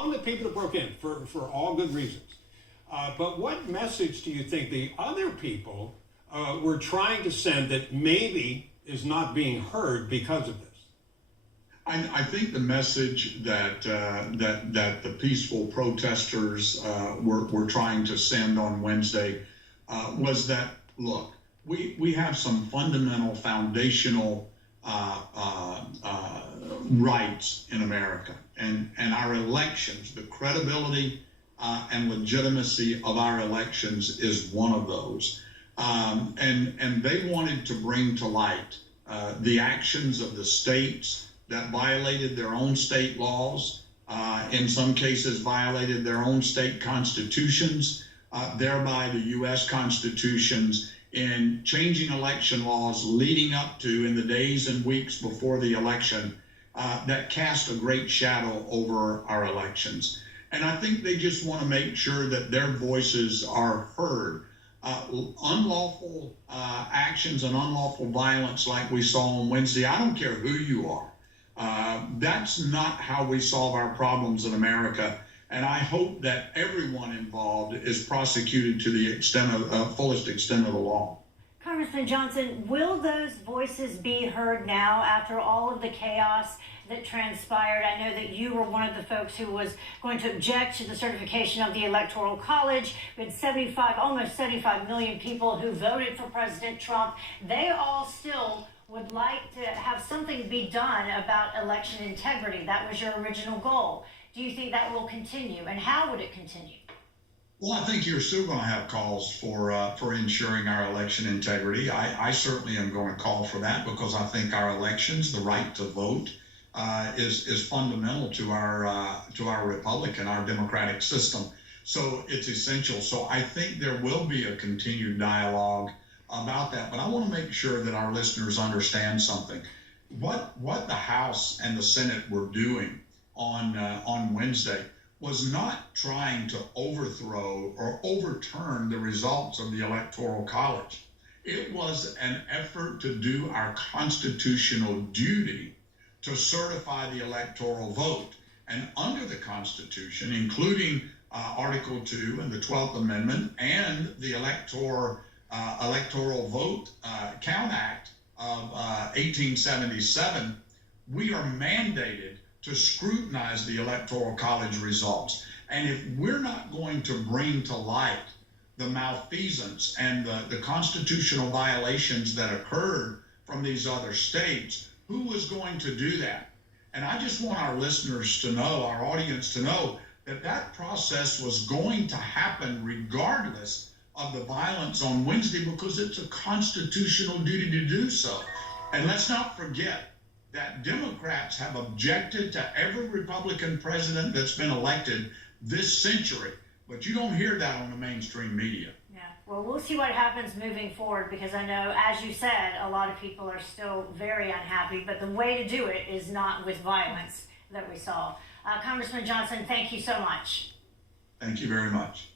on the people that broke in for all good reasons. But what message do you think the other people were trying to send that maybe is not being heard because of this? I think the message that that the peaceful protesters were trying to send on Wednesday was that, look, we have some fundamental foundational rights in America, and our elections, the credibility and legitimacy of our elections is one of those. And they wanted to bring to light the actions of the states that violated their own state laws, in some cases violated their own state constitutions, thereby the U.S. constitutions, in changing election laws leading up to, in the days and weeks before the election, that cast a great shadow over our elections. And I think they just want to make sure that their voices are heard. Unlawful actions and unlawful violence like we saw on Wednesday, I don't care who you are. That's not how we solve our problems in America. And I hope that everyone involved is prosecuted to the extent of fullest extent of the law. Congressman Johnson, will those voices be heard now after all of the chaos that transpired? I know that you were one of the folks who was going to object to the certification of the Electoral College. We had almost 75 million people who voted for President Trump. They all still would like to have something be done about election integrity. That was your original goal. Do you think that will continue, and how would it continue? Well, I think you're still going to have calls for ensuring our election integrity. I certainly am going to call for that, because I think our elections, the right to vote, is fundamental to our republic and our democratic system. So it's essential. So I think there will be a continued dialogue about that. But I want to make sure that our listeners understand something. What the House and the Senate were doing on Wednesday was not trying to overthrow or overturn the results of the Electoral College. It was an effort to do our constitutional duty to certify the electoral vote. And under the Constitution, including Article 2 and the 12th Amendment and the Electoral Vote Count Act of 1877, we are mandated to scrutinize the Electoral College results. And if we're not going to bring to light the malfeasance and the constitutional violations that occurred from these other states, who was going to do that? And I just want our listeners to know, our audience to know, that that process was going to happen regardless of the violence on Wednesday, because it's a constitutional duty to do so. And let's not forget that Democrats have objected to every Republican president that's been elected this century, but you don't hear that on the mainstream media. Yeah, well, we'll see what happens moving forward, because I know, as you said, a lot of people are still very unhappy, but the way to do it is not with violence that we saw. Congressman Johnson, thank you so much. Thank you very much.